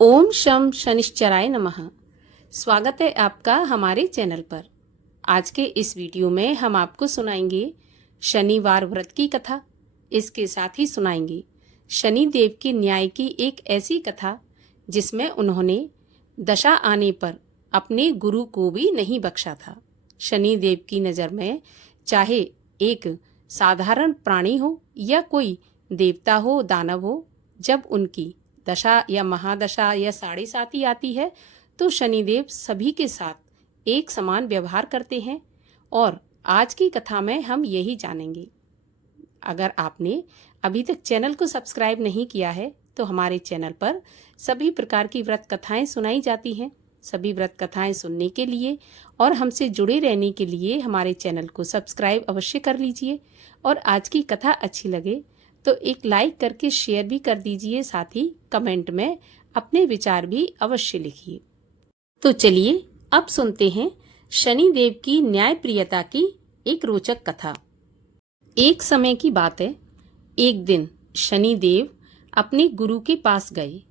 ओम शम शनिश्चराय नमः। स्वागत है आपका हमारे चैनल पर। आज के इस वीडियो में हम आपको सुनाएंगे शनिवार व्रत की कथा। इसके साथ ही सुनाएंगे शनि देव के न्याय की एक ऐसी कथा जिसमें उन्होंने दशा आने पर अपने गुरु को भी नहीं बख्शा था। शनि देव की नज़र में चाहे एक साधारण प्राणी हो या कोई देवता हो, दानव हो, जब उनकी दशा या महादशा या साढ़े साती आती है तो शनिदेव सभी के साथ एक समान व्यवहार करते हैं। और आज की कथा में हम यही जानेंगे। अगर आपने अभी तक चैनल को सब्सक्राइब नहीं किया है तो हमारे चैनल पर सभी प्रकार की व्रत कथाएं सुनाई जाती हैं। सभी व्रत कथाएं सुनने के लिए और हमसे जुड़े रहने के लिए हमारे चैनल को सब्सक्राइब अवश्य कर लीजिए। और आज की कथा अच्छी लगे तो एक लाइक करके शेयर भी कर दीजिए, साथ ही कमेंट में अपने विचार भी अवश्य लिखिए। तो चलिए अब सुनते हैं शनि देव की न्यायप्रियता की एक रोचक कथा। एक समय की बात है, एक दिन शनि देव अपने गुरु के पास गए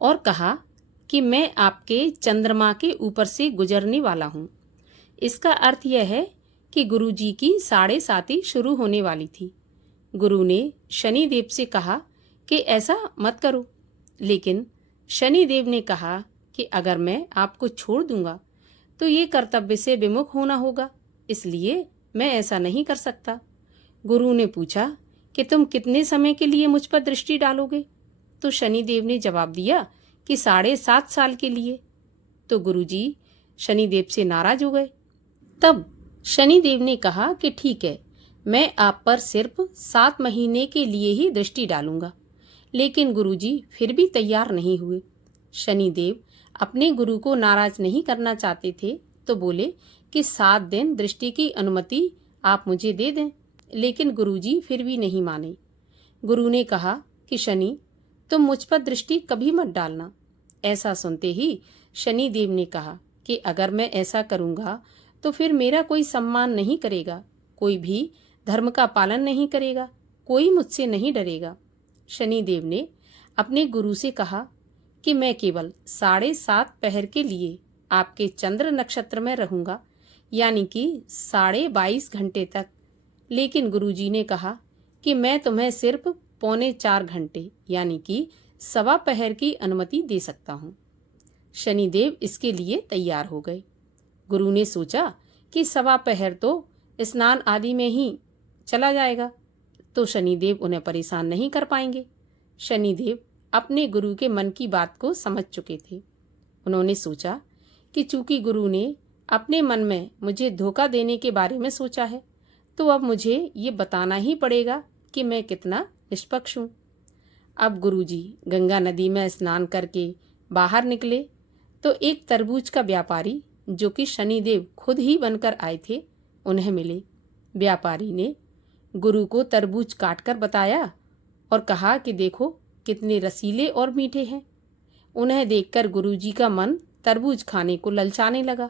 और कहा कि मैं आपके चंद्रमा के ऊपर से गुजरने वाला हूँ। इसका अर्थ यह है कि गुरु जी की साढ़े साती शुरू होने वाली थी। गुरु ने शनि देव से कहा कि ऐसा मत करो, लेकिन शनि देव ने कहा कि अगर मैं आपको छोड़ दूंगा तो ये कर्तव्य से विमुख होना होगा, इसलिए मैं ऐसा नहीं कर सकता। गुरु ने पूछा कि तुम कितने समय के लिए मुझ पर दृष्टि डालोगे? तो शनि देव ने जवाब दिया कि 7.5 साल के लिए। तो गुरु जी शनि देव से नाराज हो गए। तब शनि देव ने कहा कि ठीक है, मैं आप पर सिर्फ 7 महीने के लिए ही दृष्टि डालूंगा। लेकिन गुरुजी फिर भी तैयार नहीं हुए। शनि देव अपने गुरु को नाराज नहीं करना चाहते थे, तो बोले कि 7 दिन दृष्टि की अनुमति आप मुझे दे दें। लेकिन गुरुजी फिर भी नहीं माने। गुरु ने कहा कि शनि, तुम मुझ पर दृष्टि कभी मत डालना। ऐसा सुनते ही शनि देव ने कहा कि अगर मैं ऐसा करूंगा तो फिर मेरा कोई सम्मान नहीं करेगा, कोई भी धर्म का पालन नहीं करेगा, कोई मुझसे नहीं डरेगा। शनि देव ने अपने गुरु से कहा कि मैं केवल 7.5 पहर के लिए आपके चंद्र नक्षत्र में रहूंगा, यानी कि 22.5 घंटे तक। लेकिन गुरुजी ने कहा कि मैं तुम्हें सिर्फ 3.25 घंटे यानी कि 1.25 पहर की अनुमति दे सकता हूँ। शनिदेव इसके लिए तैयार हो गए। गुरु ने सोचा कि 1.25 पहर तो स्नान आदि में ही चला जाएगा, तो शनिदेव उन्हें परेशान नहीं कर पाएंगे। शनिदेव अपने गुरु के मन की बात को समझ चुके थे। उन्होंने सोचा कि चूंकि गुरु ने अपने मन में मुझे धोखा देने के बारे में सोचा है, तो अब मुझे ये बताना ही पड़ेगा कि मैं कितना निष्पक्ष हूँ। अब गुरुजी गंगा नदी में स्नान करके बाहर निकले तो एक तरबूज का व्यापारी, जो कि शनिदेव खुद ही बनकर आए थे, उन्हें मिले। व्यापारी ने गुरु को तरबूज काटकर बताया और कहा कि देखो कितने रसीले और मीठे हैं। उन्हें देखकर गुरुजी का मन तरबूज खाने को ललचाने लगा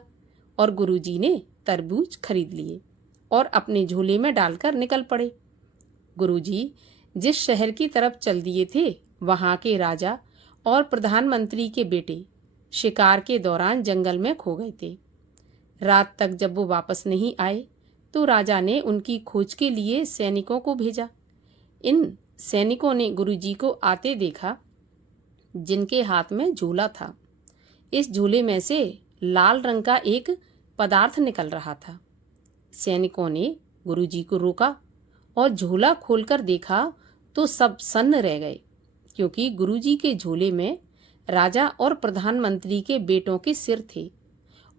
और गुरुजी ने तरबूज खरीद लिए और अपने झोले में डालकर निकल पड़े। गुरुजी जिस शहर की तरफ चल दिए थे, वहां के राजा और प्रधानमंत्री के बेटे शिकार के दौरान जंगल में खो गए थे। रात तक जब वो वापस नहीं आए तो राजा ने उनकी खोज के लिए सैनिकों को भेजा। इन सैनिकों ने गुरुजी को आते देखा, जिनके हाथ में झोला था। इस झोले में से लाल रंग का एक पदार्थ निकल रहा था। सैनिकों ने गुरुजी को रोका और झोला खोलकर देखा तो सब सन्न रह गए, क्योंकि गुरुजी के झोले में राजा और प्रधानमंत्री के बेटों के सिर थे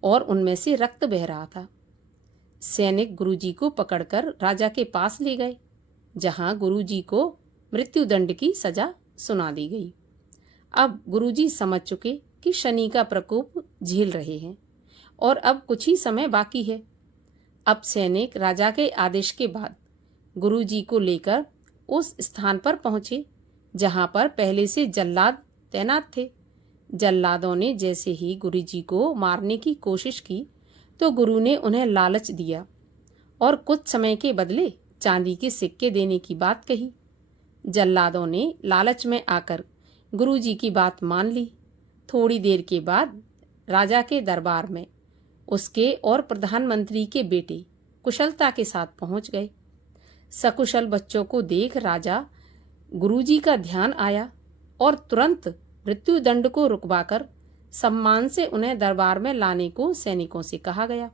और उनमें से रक्त बह रहा था। सैनिक गुरुजी को पकड़कर राजा के पास ले गए, जहां गुरुजी को मृत्युदंड की सजा सुना दी गई। अब गुरुजी समझ चुके कि शनि का प्रकोप झेल रहे हैं और अब कुछ ही समय बाकी है। अब सैनिक राजा के आदेश के बाद गुरुजी को लेकर उस स्थान पर पहुंचे जहां पर पहले से जल्लाद तैनात थे। जल्लादों ने जैसे ही गुरुजी को मारने की कोशिश की तो गुरु ने उन्हें लालच दिया और कुछ समय के बदले चांदी के सिक्के देने की बात कही। जल्लादों ने लालच में आकर गुरुजी की बात मान ली थोड़ी देर के बाद राजा के दरबार में उसके और प्रधानमंत्री के बेटे कुशलता के साथ पहुंच गए। सकुशल बच्चों को देख राजा गुरुजी का ध्यान आया और तुरंत मृत्युदंड को रुकवाकर सम्मान से उन्हें दरबार में लाने को सैनिकों से कहा गया।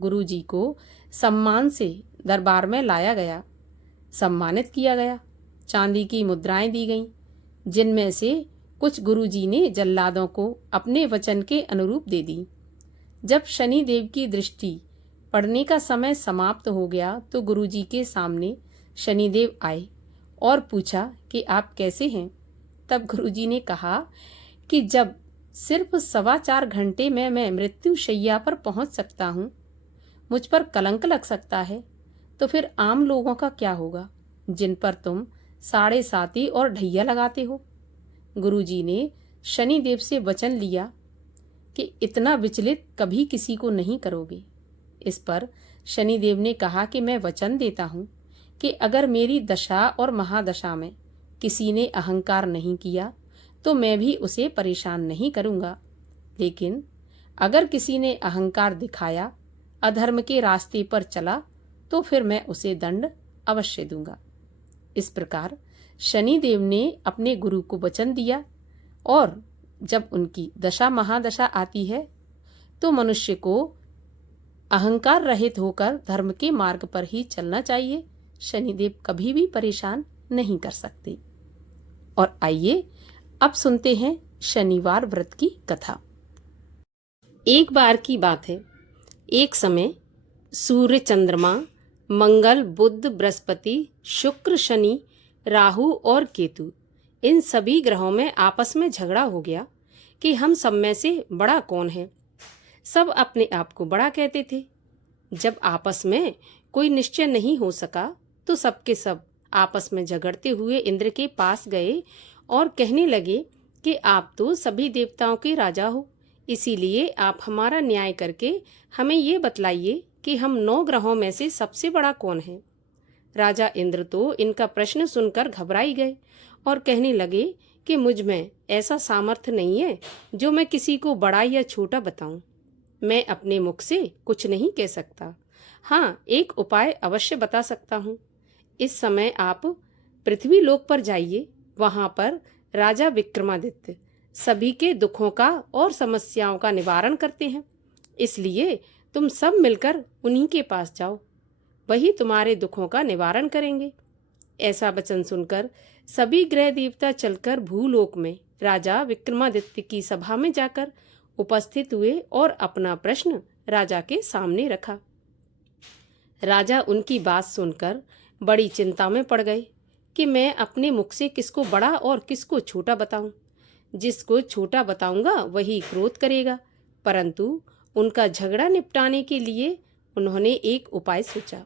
गुरुजी को सम्मान से दरबार में लाया गया, सम्मानित किया गया। चांदी की मुद्राएं दी गईं, जिनमें से कुछ गुरुजी ने जल्लादों को अपने वचन के अनुरूप दे दी। जब शनिदेव की दृष्टि पड़ने का समय समाप्त हो गया तो गुरुजी के सामने शनिदेव आए और पूछा कि आप कैसे हैं। तब गुरुजी ने कहा कि जब सिर्फ 4.25 घंटे में मैं मृत्यु शैया पर पहुंच सकता हूं, मुझ पर कलंक लग सकता है, तो फिर आम लोगों का क्या होगा जिन पर तुम 7.5 और ढैया लगाते हो। गुरुजी ने शनिदेव से वचन लिया कि इतना विचलित कभी किसी को नहीं करोगे। इस पर शनिदेव ने कहा कि मैं वचन देता हूँ कि अगर मेरी दशा और महादशा में किसी ने अहंकार नहीं किया तो मैं भी उसे परेशान नहीं करूँगा, लेकिन अगर किसी ने अहंकार दिखाया, अधर्म के रास्ते पर चला, तो फिर मैं उसे दंड अवश्य दूंगा। इस प्रकार शनिदेव ने अपने गुरु को वचन दिया और जब उनकी दशा महादशा आती है तो मनुष्य को अहंकार रहित होकर धर्म के मार्ग पर ही चलना चाहिए। शनिदेव कभी भी परेशान नहीं कर सकते। और आइए अब सुनते हैं शनिवार व्रत की कथा। एक बार की बात है, एक समय सूर्य, चंद्रमा, मंगल, बुध, बृहस्पति, शुक्र, शनि, राहु और केतु, इन सभी ग्रहों में आपस में झगड़ा हो गया कि हम सब में से बड़ा कौन है। सब अपने आप को बड़ा कहते थे। जब आपस में कोई निश्चय नहीं हो सका तो सबके सब आपस में झगड़ते हुए इंद्र के पास गए और कहने लगे कि आप तो सभी देवताओं के राजा हो, इसीलिए आप हमारा न्याय करके हमें ये बतलाइए कि हम 9 ग्रहों में से सबसे बड़ा कौन है। राजा इंद्र तो इनका प्रश्न सुनकर घबराई गए और कहने लगे कि मुझ में ऐसा सामर्थ्य नहीं है जो मैं किसी को बड़ा या छोटा बताऊं। मैं अपने मुख से कुछ नहीं कह सकता। हाँ, एक उपाय अवश्य बता सकता हूँ। इस समय आप पृथ्वी लोक पर जाइए, वहां पर राजा विक्रमादित्य सभी के दुखों का और समस्याओं का निवारण करते हैं, इसलिए तुम सब मिलकर उन्हीं के पास जाओ, वही तुम्हारे दुखों का निवारण करेंगे। ऐसा वचन सुनकर सभी ग्रह देवता चलकर भूलोक में राजा विक्रमादित्य की सभा में जाकर उपस्थित हुए और अपना प्रश्न राजा के सामने रखा। राजा उनकी बात सुनकर बड़ी चिंता में पड़ गए कि मैं अपने मुख से किसको बड़ा और किसको छोटा बताऊं। जिसको छोटा बताऊंगा वही क्रोध करेगा, परंतु उनका झगड़ा निपटाने के लिए उन्होंने एक उपाय सोचा।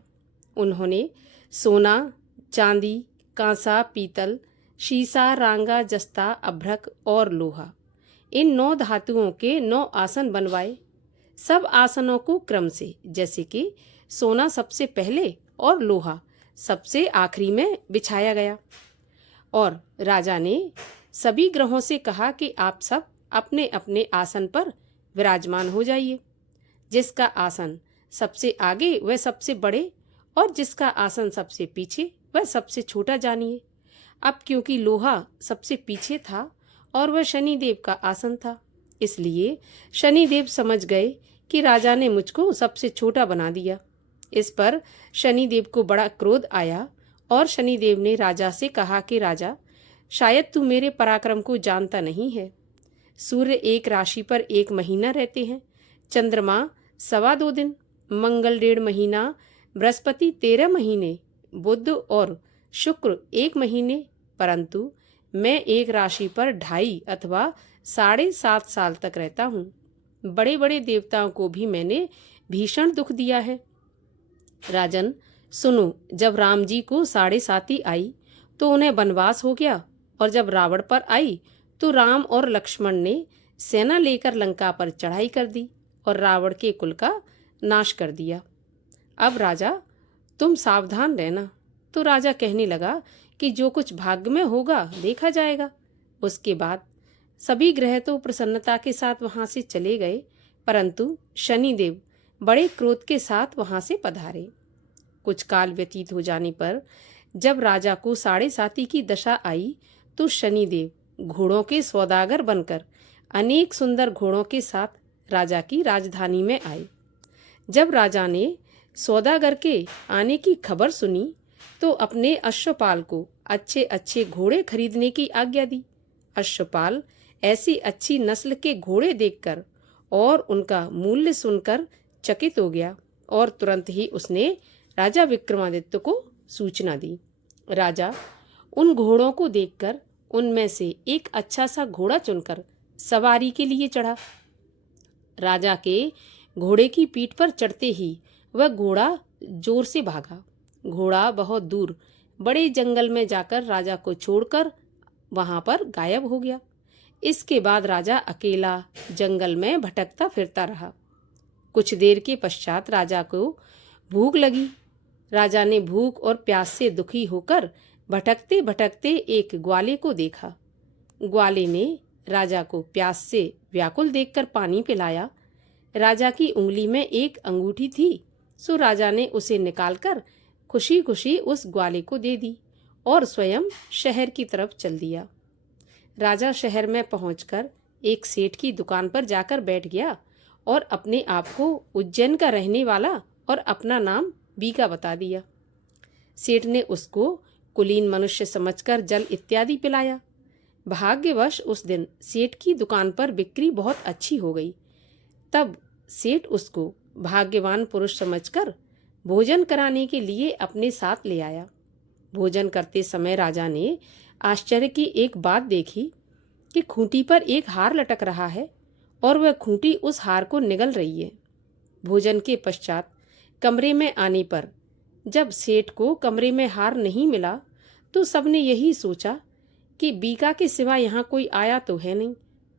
उन्होंने सोना, चांदी, कांसा, पीतल, शीशा, रांगा, जस्ता, अभ्रक और लोहा, इन 9 धातुओं के 9 आसन बनवाए। सब आसनों को क्रम से, जैसे कि सोना सबसे पहले और लोहा सबसे आखिरी में बिछाया गया। और राजा ने सभी ग्रहों से कहा कि आप सब अपने अपने आसन पर विराजमान हो जाइए। जिसका आसन सबसे आगे वह सबसे बड़े और जिसका आसन सबसे पीछे वह सबसे छोटा जानिए। अब क्योंकि लोहा सबसे पीछे था और वह शनिदेव का आसन था, इसलिए शनिदेव समझ गए कि राजा ने मुझको सबसे छोटा बना दिया। इस पर शनिदेव को बड़ा क्रोध आया और शनिदेव ने राजा से कहा कि राजा, शायद तू मेरे पराक्रम को जानता नहीं है। सूर्य एक राशि पर 1 महीना रहते हैं, चंद्रमा 2.25 दिन, मंगल 1.5 महीना, बृहस्पति 13 महीने, बुध और शुक्र 1 महीने, परंतु मैं एक राशि पर 2.5 अथवा 7.5 साल तक रहता हूँ। बड़े बड़े देवताओं को भी मैंने भीषण दुख दिया है। राजन सुनो, जब राम जी को 7.5 आई तो उन्हें वनवास हो गया, और जब रावण पर आई तो राम और लक्ष्मण ने सेना लेकर लंका पर चढ़ाई कर दी और रावण के कुल का नाश कर दिया। अब राजा तुम सावधान रहना। तो राजा कहने लगा कि जो कुछ भाग्य में होगा देखा जाएगा। उसके बाद सभी ग्रह तो प्रसन्नता के साथ वहां से चले गए, परंतु शनिदेव बड़े क्रोध के साथ वहां से पधारे। कुछ काल व्यतीत हो जाने पर जब राजा को 7.5 की दशा आई तो शनिदेव घोड़ों के सौदागर बनकर अनेक सुंदर घोड़ों के साथ राजा की राजधानी में आए। जब राजा ने सौदागर के आने की खबर सुनी तो अपने अश्वपाल को अच्छे अच्छे घोड़े खरीदने की आज्ञा दी। अश्वपाल ऐसी अच्छी नस्ल के घोड़े देखकर और उनका मूल्य सुनकर चकित हो गया और तुरंत ही उसने राजा विक्रमादित्य को सूचना दी। राजा उन घोड़ों को देखकर उनमें से एक अच्छा सा घोड़ा चुनकर सवारी के लिए चढ़ा। राजा के घोड़े की पीठ पर चढ़ते ही वह घोड़ा जोर से भागा। घोड़ा बहुत दूर बड़े जंगल में जाकर राजा को छोड़कर वहां पर गायब हो गया। इसके बाद राजा अकेला जंगल में भटकता फिरता रहा। कुछ देर के पश्चात राजा को भूख लगी। राजा ने भूख और प्यास से दुखी होकर भटकते भटकते एक ग्वाले को देखा। ग्वाले ने राजा को प्यास से व्याकुल देखकर पानी पिलाया। राजा की उंगली में एक अंगूठी थी, सो राजा ने उसे निकालकर खुशी खुशी उस ग्वाले को दे दी और स्वयं शहर की तरफ चल दिया। राजा शहर में पहुंचकर एक सेठ की दुकान पर जाकर बैठ गया और अपने आप को उज्जैन का रहने वाला और अपना नाम बीका बता दिया। सेठ ने उसको कुलीन मनुष्य समझकर जल इत्यादि पिलाया। भाग्यवश उस दिन सेठ की दुकान पर बिक्री बहुत अच्छी हो गई। तब सेठ उसको भाग्यवान पुरुष समझकर भोजन कराने के लिए अपने साथ ले आया। भोजन करते समय राजा ने आश्चर्य की एक बात देखी कि खूंटी पर एक हार लटक रहा है और वह खूंटी उस हार को निगल रही है। भोजन के पश्चात कमरे में आने पर जब सेठ को कमरे में हार नहीं मिला तो सबने यही सोचा कि बीका के सिवा यहाँ कोई आया तो है नहीं,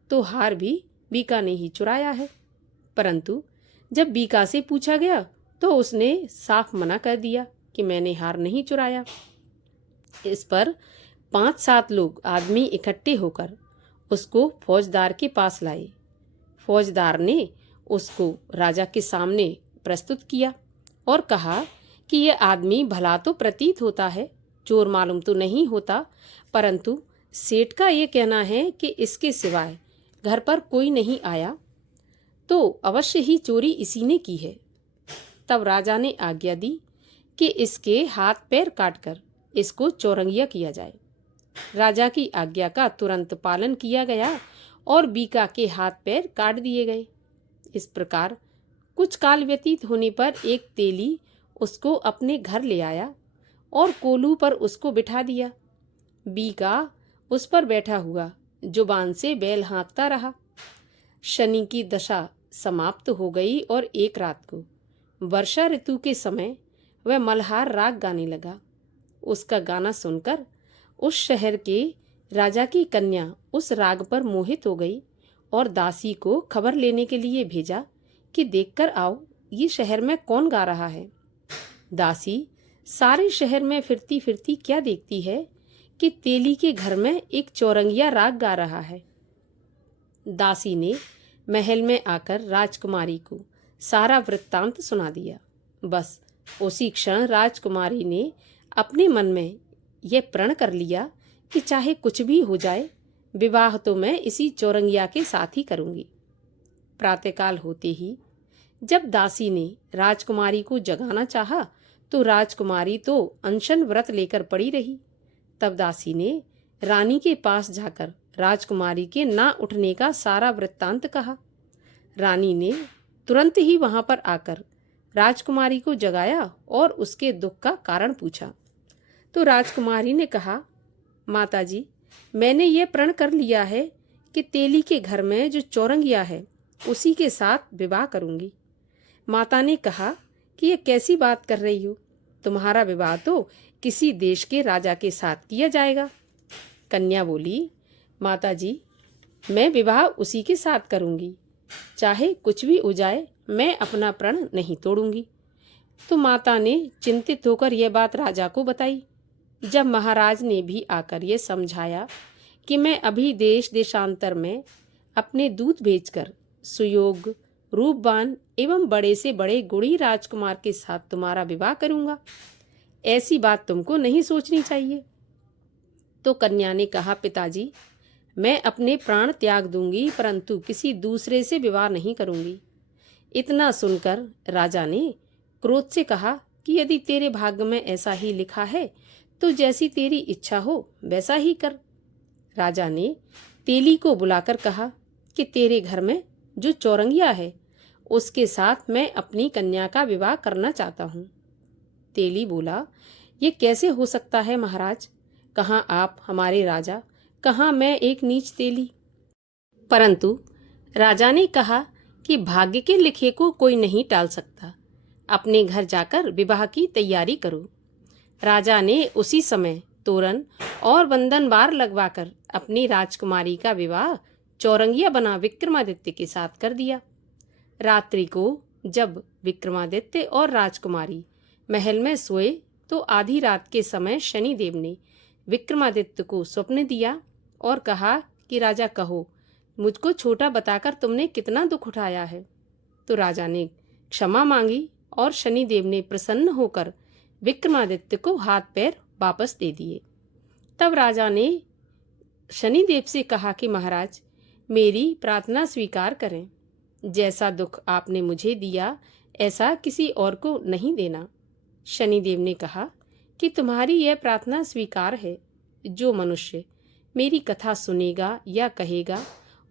तो हार भी बीका ने ही चुराया है। परंतु जब बीका से पूछा गया तो उसने साफ मना कर दिया कि मैंने हार नहीं चुराया। इस पर 5-7 लोग आदमी इकट्ठे होकर उसको फौजदार के पास लाए। फौजदार ने उसको राजा के सामने प्रस्तुत किया और कहा कि यह आदमी भला तो प्रतीत होता है, चोर मालूम तो नहीं होता, परंतु सेठ का ये कहना है कि इसके सिवाय घर पर कोई नहीं आया, तो अवश्य ही चोरी इसी ने की है। तब राजा ने आज्ञा दी कि इसके हाथ पैर काटकर इसको चौरंगिया किया जाए। राजा की आज्ञा का तुरंत पालन किया गया और बीका के हाथ पैर काट दिए गए। इस प्रकार कुछ काल व्यतीत होने पर एक तेली उसको अपने घर ले आया और कोलू पर उसको बिठा दिया। बीका उस पर बैठा हुआ जुबान से बैल हाँकता रहा। शनि की दशा समाप्त हो गई और एक रात को वर्षा ऋतु के समय वह मल्हार राग गाने लगा। उसका गाना सुनकर उस शहर के राजा की कन्या उस राग पर मोहित हो गई और दासी को खबर लेने के लिए भेजा कि देखकर आओ ये शहर में कौन गा रहा है। दासी सारे शहर में फिरती फिरती क्या देखती है कि तेली के घर में एक चौरंगिया राग गा रहा है। दासी ने महल में आकर राजकुमारी को सारा वृत्तांत सुना दिया। बस उसी क्षण राजकुमारी ने अपने मन में यह प्रण कर लिया कि चाहे कुछ भी हो जाए, विवाह तो मैं इसी चौरंगिया के साथ ही करूंगी। प्रातःकाल होते ही जब दासी ने राजकुमारी को जगाना चाहा तो राजकुमारी तो अनशन व्रत लेकर पड़ी रही। तब दासी ने रानी के पास जाकर राजकुमारी के ना उठने का सारा वृत्तांत कहा। रानी ने तुरंत ही वहां पर आकर राजकुमारी को जगाया और उसके दुख का कारण पूछा। तो राजकुमारी ने कहा, माताजी, मैंने ये प्रण कर लिया है कि तेली के घर में जो चौरंगिया है उसी के साथ विवाह करूंगी। माता ने कहा कि ये कैसी बात कर रही हो, तुम्हारा विवाह तो किसी देश के राजा के साथ किया जाएगा। कन्या बोली, माताजी, मैं विवाह उसी के साथ करूंगी, चाहे कुछ भी हो जाए, मैं अपना प्रण नहीं तोड़ूंगी। तो माता ने चिंतित होकर यह बात राजा को बताई। जब महाराज ने भी आकर यह समझाया कि मैं अभी देश देशांतर में अपने दूत भेजकर सुयोग्य, रूपवान एवं बड़े से बड़े गुणी राजकुमार के साथ तुम्हारा विवाह करूंगा। ऐसी बात तुमको नहीं सोचनी चाहिए। तो कन्या ने कहा, पिताजी, मैं अपने प्राण त्याग दूंगी, परंतु किसी दूसरे से विवाह नहीं करूंगी। इतना सुनकर राजा ने क्रोध से कहा कि यदि तेरे भाग्य में ऐसा ही लिखा है तो जैसी तेरी इच्छा हो वैसा ही कर। राजा ने तेली को बुलाकर कहा कि तेरे घर में जो चौरंगिया है उसके साथ मैं अपनी कन्या का विवाह करना चाहता हूँ। तेली बोला, ये कैसे हो सकता है महाराज? कहाँ आप हमारे राजा, कहाँ मैं एक नीच तेली। परंतु राजा ने कहा कि भाग्य के लिखे को कोई नहीं टाल सकता। अपने घर जाकर विवाह की तैयारी करो। राजा ने उसी समय तोरण और बंधनवार लगवाकर अपनी राजकुमारी का विवाह चौरंगिया बना विक्रमादित्य के साथ कर दिया। रात्रि को जब विक्रमादित्य और राजकुमारी महल में सोए तो आधी रात के समय शनिदेव ने विक्रमादित्य को स्वप्न दिया और कहा कि राजा, कहो मुझको छोटा बताकर तुमने कितना दुख उठाया है। तो राजा ने क्षमा मांगी और शनिदेव ने प्रसन्न होकर विक्रमादित्य को हाथ पैर वापस दे दिए। तब राजा ने शनिदेव से कहा कि महाराज, मेरी प्रार्थना स्वीकार करें। जैसा दुख आपने मुझे दिया ऐसा किसी और को नहीं देना। शनिदेव ने कहा कि तुम्हारी यह प्रार्थना स्वीकार है। जो मनुष्य मेरी कथा सुनेगा या कहेगा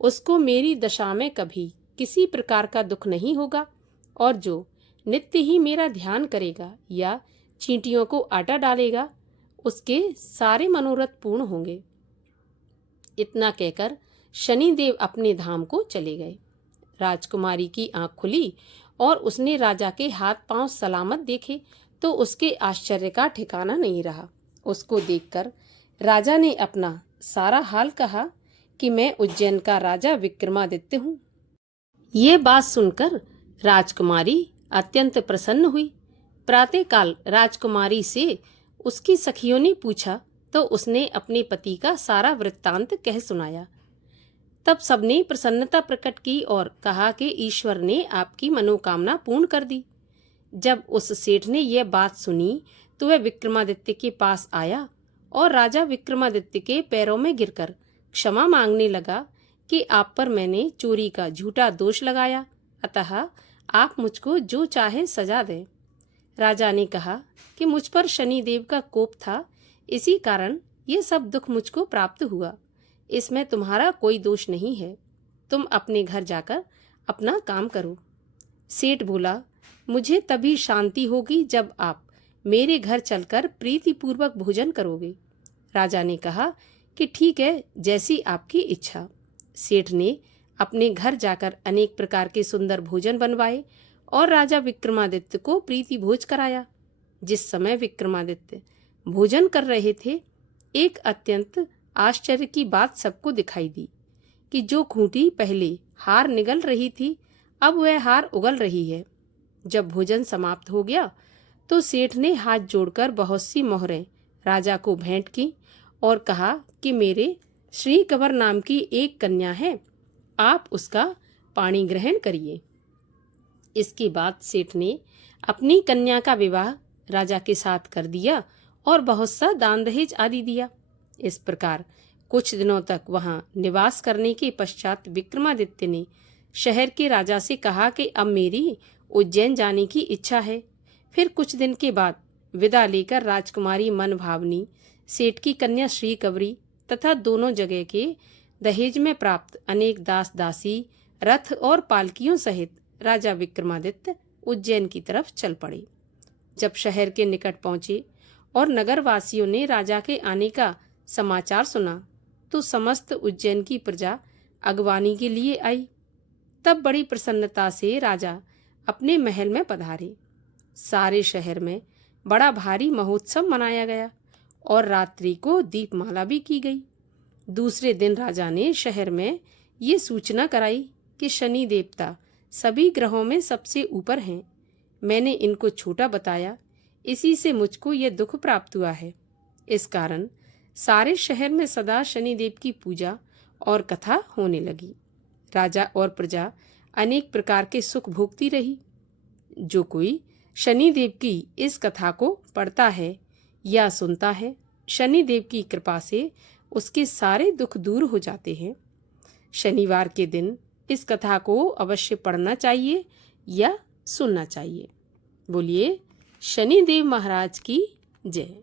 उसको मेरी दशा में कभी किसी प्रकार का दुख नहीं होगा, और जो नित्य ही मेरा ध्यान करेगा या चींटियों को आटा डालेगा उसके सारे मनोरथ पूर्ण होंगे। इतना कहकर शनिदेव अपने धाम को चले गए। राजकुमारी की आंख खुली और उसने राजा के हाथ पांव सलामत देखे तो उसके आश्चर्य का ठिकाना नहीं रहा। उसको देखकर राजा ने अपना सारा हाल कहा कि मैं उज्जैन का राजा विक्रमादित्य हूँ। ये बात सुनकर राजकुमारी अत्यंत प्रसन्न हुई। प्रातःकाल राजकुमारी से उसकी सखियों ने पूछा तो उसने अपने पति का सारा वृत्तांत कह सुनाया। तब सबने प्रसन्नता प्रकट की और कहा कि ईश्वर ने आपकी मनोकामना पूर्ण कर दी। जब उस सेठ ने यह बात सुनी तो वह विक्रमादित्य के पास आया और राजा विक्रमादित्य के पैरों में गिरकर क्षमा मांगने लगा कि आप पर मैंने चोरी का झूठा दोष लगाया, अतः आप मुझको जो चाहे सजा दें। राजा ने कहा कि मुझ पर शनिदेव का कोप था, इसी कारण ये सब दुख मुझको प्राप्त हुआ। इसमें तुम्हारा कोई दोष नहीं है। तुम अपने घर जाकर अपना काम करो। सेठ बोला, मुझे तभी शांति होगी जब आप मेरे घर चलकर प्रीतिपूर्वक भोजन करोगे। राजा ने कहा कि ठीक है, जैसी आपकी इच्छा। सेठ ने अपने घर जाकर अनेक प्रकार के सुंदर भोजन बनवाए और राजा विक्रमादित्य को प्रीति भोज कराया। जिस समय विक्रमादित्य भोजन कर रहे थे, एक अत्यंत आश्चर्य की बात सबको दिखाई दी कि जो खूंटी पहले हार निगल रही थी अब वह हार उगल रही है। जब भोजन समाप्त हो गया तो सेठ ने हाथ जोड़कर बहुत सी मोहरें राजा को भेंट की और कहा कि मेरे श्री कंवर नाम की एक कन्या है, आप उसका पाणी ग्रहण करिए। इसके बाद सेठ ने अपनी कन्या का विवाह राजा के साथ कर दिया और बहुत सा दान दहेज आदि दिया। इस प्रकार कुछ दिनों तक वहां निवास करने के पश्चात विक्रमादित्य ने शहर के राजा से कहा कि अब मेरी उज्जैन जाने की इच्छा है। फिर कुछ दिन के बाद विदा लेकर राजकुमारी मनभावनी, सेठ की कन्या श्रीकवरी तथा दोनों जगह के दहेज में प्राप्त अनेक दास दासी, रथ और पालकियों सहित राजा विक्रमादित्य उज्जैन की तरफ चल पड़े। जब शहर के निकट पहुंचे और नगरवासियों ने राजा के आने का समाचार सुना तो समस्त उज्जैन की प्रजा अगवानी के लिए आई। तब बड़ी प्रसन्नता से राजा अपने महल में पधारे। सारे शहर में बड़ा भारी महोत्सव मनाया गया और रात्रि को दीपमाला भी की गई। दूसरे दिन राजा ने शहर में ये सूचना कराई कि शनि देवता सभी ग्रहों में सबसे ऊपर हैं। मैंने इनको छोटा बताया, इसी से मुझको ये दुख प्राप्त हुआ है। इस कारण सारे शहर में सदा शनिदेव की पूजा और कथा होने लगी। राजा और प्रजा अनेक प्रकार के सुख भोगती रही। जो कोई शनिदेव की इस कथा को पढ़ता है या सुनता है, शनिदेव की कृपा से उसके सारे दुख दूर हो जाते हैं। शनिवार के दिन इस कथा को अवश्य पढ़ना चाहिए या सुनना चाहिए। बोलिए शनिदेव महाराज की जय।